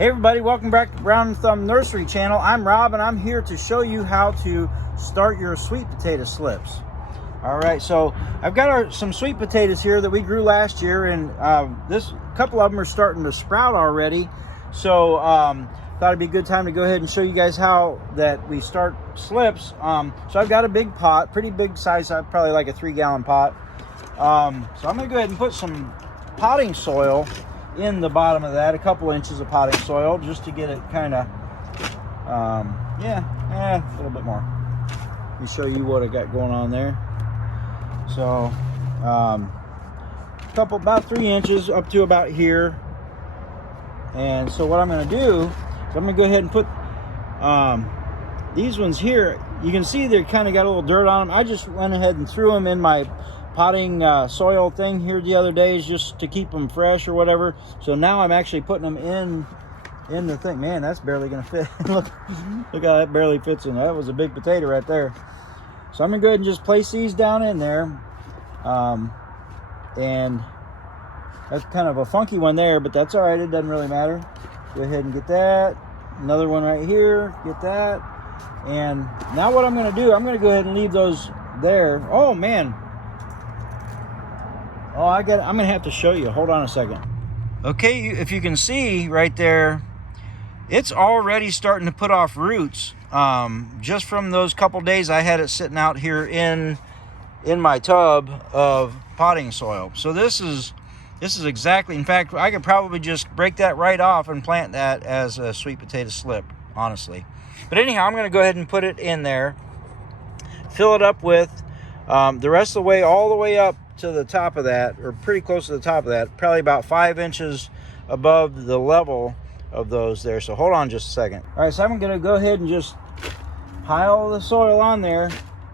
Hey everybody, welcome back to Brown Thumb Nursery channel. I'm Rob and I'm here to show you how to start your sweet potato slips. Alright, so I've got some sweet potatoes here that we grew last year, and this couple of them are starting to sprout already. So thought it'd be a good time to go ahead and show you guys how that we start slips. So I've got a big pot, pretty big size, probably like a 3-gallon pot. So I'm going to go ahead and put some potting soil in the bottom of that, a couple inches of potting soil, just to get it kind of, a little bit more. Let me show you what I got going on there. So, about 3 inches up to about here. And so what I'm going to do is I'm going to go ahead and put these ones here. You can see they kind of got a little dirt on them. I just went ahead and threw them in my potting soil thing here the other days just to keep them fresh or whatever. So now I'm actually putting them in the thing. Man, that's barely gonna fit. look how that barely fits in. That was a big potato right there. So I'm gonna go ahead and just place these down in there. And that's kind of a funky one there, but that's all right, it doesn't really matter. Go ahead and get that. Another one right here, get that. And now what I'm gonna do, I'm gonna go ahead and leave those there. Oh man, I'm gonna have to show you. Hold on a second. Okay, if you can see right there, it's already starting to put off roots. Just from those couple days I had it sitting out here in my tub of potting soil. So this is exactly, in fact, I could probably just break that right off and plant that as a sweet potato slip, honestly. But anyhow, I'm gonna go ahead and put it in there, fill it up with the rest of the way, all the way up to the top of that, or pretty close to the top of that, probably about 5 inches above the level of those there. So hold on just a second. All right, so I'm gonna go ahead and just pile the soil on there,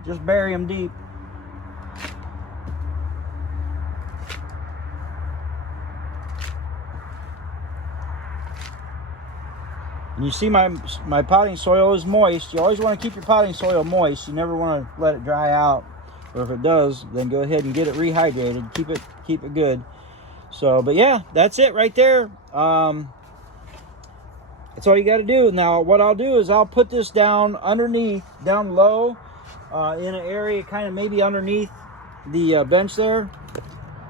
just bury them deep. And you see my potting soil is moist. You always want to keep your potting soil moist. You never want to let it dry out. Or if it does, then go ahead and get it rehydrated. Keep it good. So, but yeah, that's it right there. That's all you got to do. Now, what I'll do is I'll put this down low, in an area kind of maybe underneath the bench there.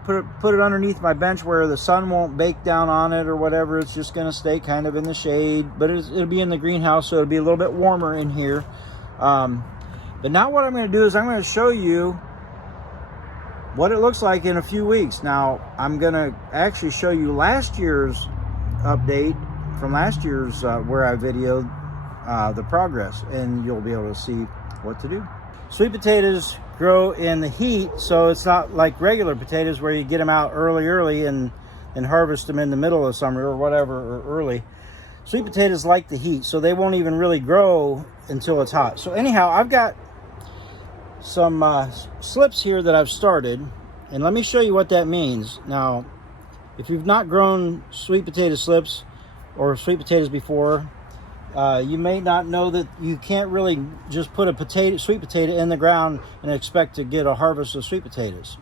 Put it underneath my bench where the sun won't bake down on it or whatever. It's just going to stay kind of in the shade, but it'll be in the greenhouse, so it'll be a little bit warmer in here. But now what I'm going to do is I'm going to show you what it looks like in a few weeks. Now, I'm going to actually show you last year's update from last year's where I videoed the progress, and you'll be able to see what to do. Sweet potatoes grow in the heat, so it's not like regular potatoes where you get them out early and harvest them in the middle of summer or whatever, or early. Sweet potatoes like the heat, so they won't even really grow until it's hot. So anyhow, I've got some slips here that I've started, and let me show you what that means. Now, if you've not grown sweet potato slips or sweet potatoes before, you may not know that you can't really just put a sweet potato in the ground and expect to get a harvest of sweet potatoes.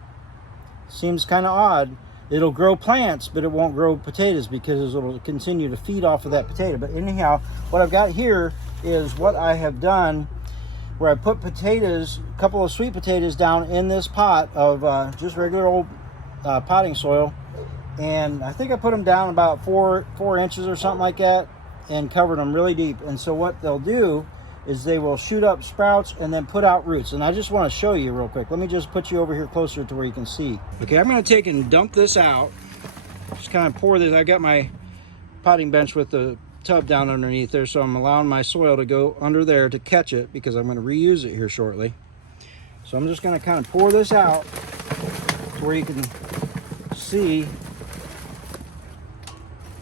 Seems kind of odd. It'll grow plants, but it won't grow potatoes because it'll continue to feed off of that potato. But anyhow, what I've got here is what I have done, where I put potatoes, a couple of sweet potatoes down in this pot of just regular old potting soil. And I think I put them down about 4 inches or something like that, and covered them really deep. And so what they'll do is they will shoot up sprouts and then put out roots. And I just want to show you real quick. Let me just put you over here closer to where you can see. Okay, I'm going to take and dump this out. Just kind of pour this. I got my potting bench with the tub down underneath there, so I'm allowing my soil to go under there to catch it, because I'm going to reuse it here shortly. So I'm just going to kind of pour this out to where you can see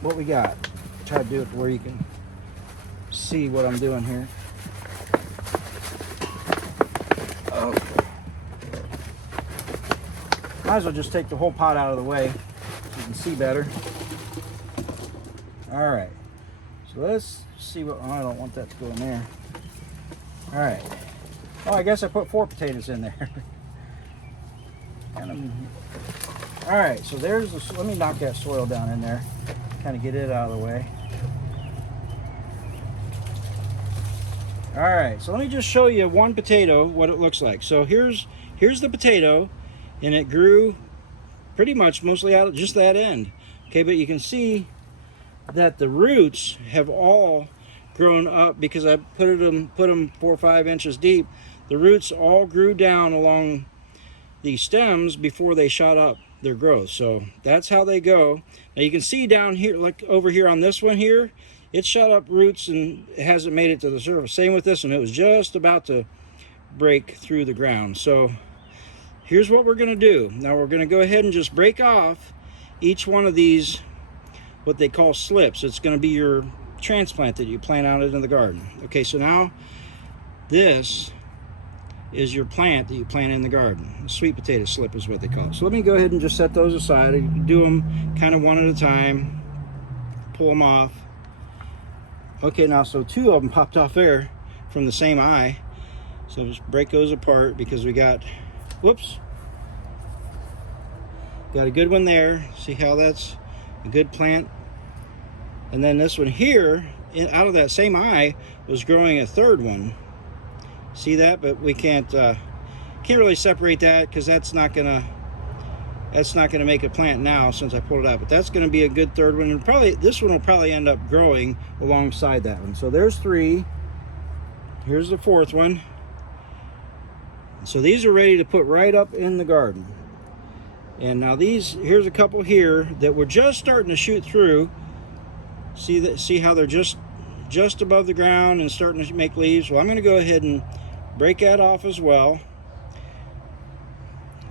what we got. Try to do it to where you can see what I'm doing here. Okay. Might as well just take the whole pot out of the way so you can see better. All right. So let's see what, I don't want that to go in there. All right. Oh, I guess I put 4 potatoes in there. All right, so there's the, let me knock that soil down in there, kind of get it out of the way. All right, so let me just show you one potato, what it looks like. So here's the potato, and it grew pretty much mostly out of just that end. Okay, but you can see that the roots have all grown up because I put them 4 or 5 inches deep. The roots all grew down along the stems before they shot up their growth. So that's how they go. Now you can see down here, like over here on this one here, it shot up roots and it hasn't made it to the surface. Same with this one, it was just about to break through the ground. So here's what we're gonna do. Now we're gonna go ahead and just break off each one of these, what they call slips. It's gonna be your transplant that you plant out into the garden. Okay, so now this is your plant that you plant in the garden. A sweet potato slip is what they call it. So let me go ahead and just set those aside. You can do them kind of one at a time. Pull them off. Okay, now so 2 of them popped off there from the same eye. So just break those apart because we got, whoops, got a good one there. See how that's a good plant? And then this one here, out of that same eye, was growing a 3rd one. See that? But we can't really separate that because that's not gonna make a plant now since I pulled it out. But that's gonna be a good 3rd one, and probably this one will probably end up growing alongside that one. So there's 3. Here's the 4th one. So these are ready to put right up in the garden. And now here's a couple here that we're just starting to shoot through. See how they're just above the ground and starting to make leaves? Well, I'm going to go ahead and break that off as well.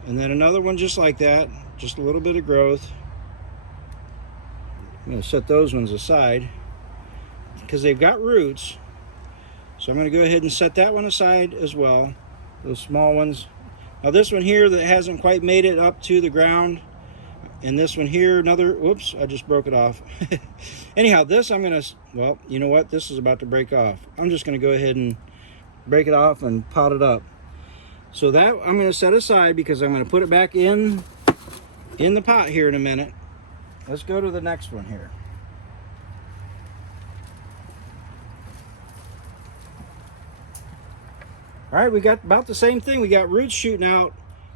And then another one just like that, just a little bit of growth. I'm going to set those ones aside because they've got roots. So I'm going to go ahead and set that one aside as well, those small ones. Now this one here that hasn't quite made it up to the ground, and this one here, another, whoops, I just broke it off. Anyhow, this I'm gonna, well, you know what? This is about to break off. I'm just gonna go ahead and break it off and pot it up. So that I'm gonna set aside because I'm gonna put it back in the pot here in a minute. Let's go to the next one here. All right, we got about the same thing. We got roots shooting out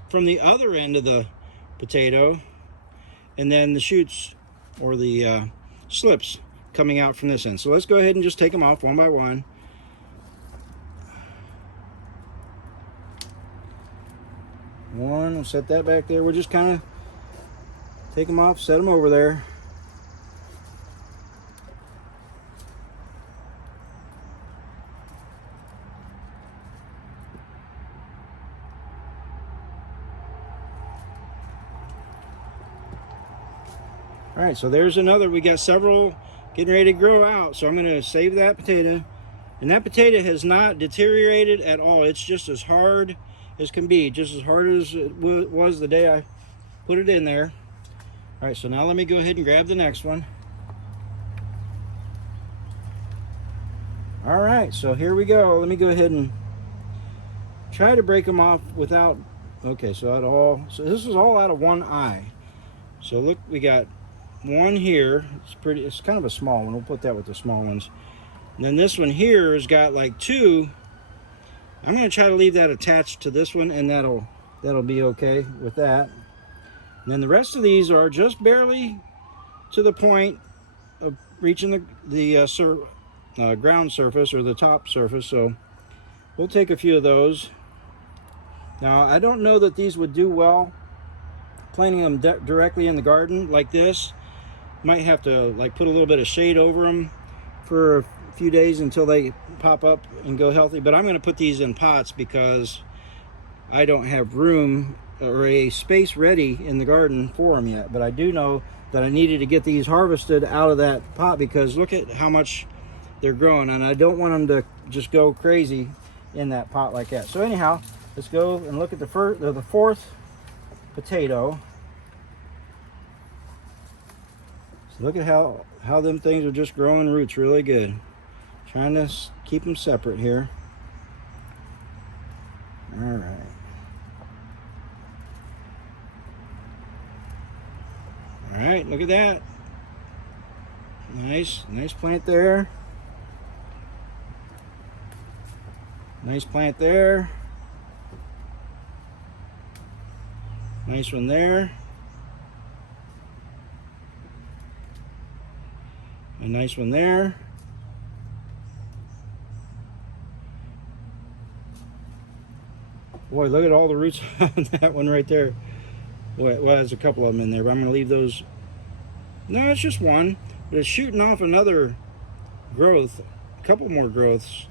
from the other end of the potato, and then the shoots or the slips coming out from this end. So let's go ahead and just take them off one by one. We'll set that back there. We'll just kind of take them off, set them over there. All right, so there's another. We got several getting ready to grow out. So I'm going to save that potato. And that potato has not deteriorated at all. It's just as hard as can be, just as hard as it was the day I put it in there. All right, so now let me go ahead and grab the next one. All right, so here we go. Let me go ahead and try to break them off without, okay, so this is all out of one eye. So look, we got one here. It's kind of a small one. We'll put that with the small ones. And then this one here has got like 2. I'm going to try to leave that attached to this one, and that'll be okay with that. And then the rest of these are just barely to the point of reaching the ground surface or the top surface. So we'll take a few of those. Now I don't know that these would do well planting them directly in the garden like this. Might have to like put a little bit of shade over them for a few days until they pop up and go healthy. But I'm going to put these in pots because I don't have room or a space ready in the garden for them yet. But I do know that I needed to get these harvested out of that pot because look at how much they're growing, and I don't want them to just go crazy in that pot like that. So anyhow, let's go and look at the 4th potato. So look at how them things are just growing roots really good. Trying to keep them separate here. All right. All right, look at that. Nice plant there. Nice plant there. Nice one there. A nice one there. Boy, look at all the roots on that one right there. Well, there's a couple of them in there, but I'm going to leave those. No, it's just one, but it's shooting off another growth, a couple more growths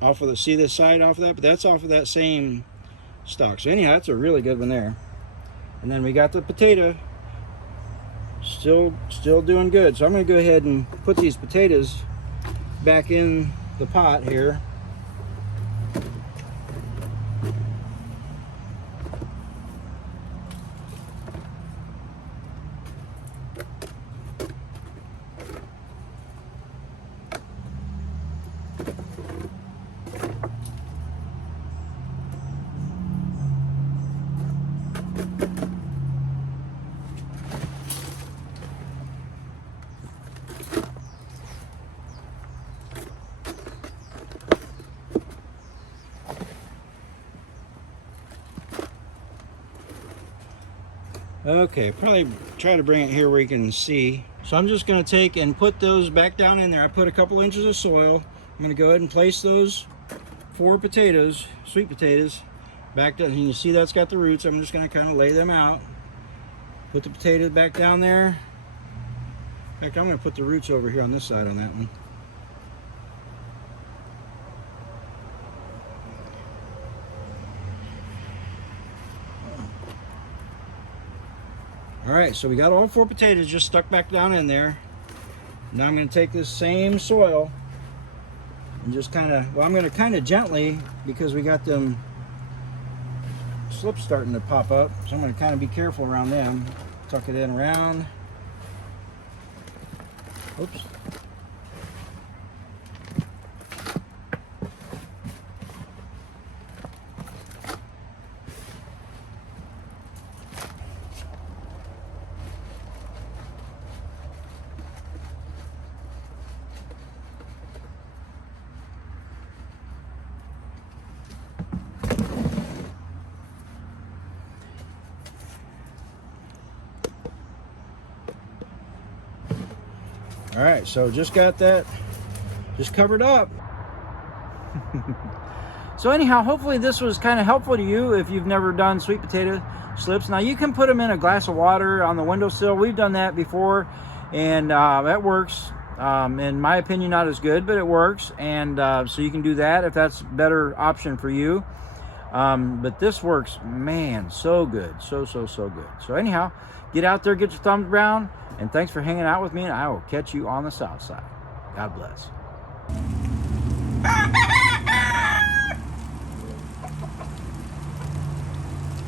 off of the, see this side off of that, but that's off of that same stalk. So anyhow, that's a really good one there. And then we got the potato, still doing good. So I'm going to go ahead and put these potatoes back in the pot here. Okay, probably try to bring it here where you can see. So I'm just going to take and put those back down in there. I put a couple inches of soil. I'm going to go ahead and place those 4 potatoes, sweet potatoes, back down. And you see that's got the roots. I'm just going to kind of lay them out. Put the potatoes back down there. In fact, I'm going to put the roots over here on this side on that one. All right, so we got all 4 potatoes just stuck back down in there. Now I'm going to take this same soil and just kind of, well, I'm going to kind of gently, because we got them slips starting to pop up, so I'm going to kind of be careful around them. Tuck it in around. Oops. All right, so just got that just covered up. So anyhow, hopefully this was kind of helpful to you if you've never done sweet potato slips. Now you can put them in a glass of water on the windowsill. We've done that before, and that works. In my opinion, not as good, but it works. And so you can do that if that's a better option for you. But this works, man, so good. So good. So anyhow, get out there, get your thumbs brown, and thanks for hanging out with me, and I will catch you on the south side. God bless.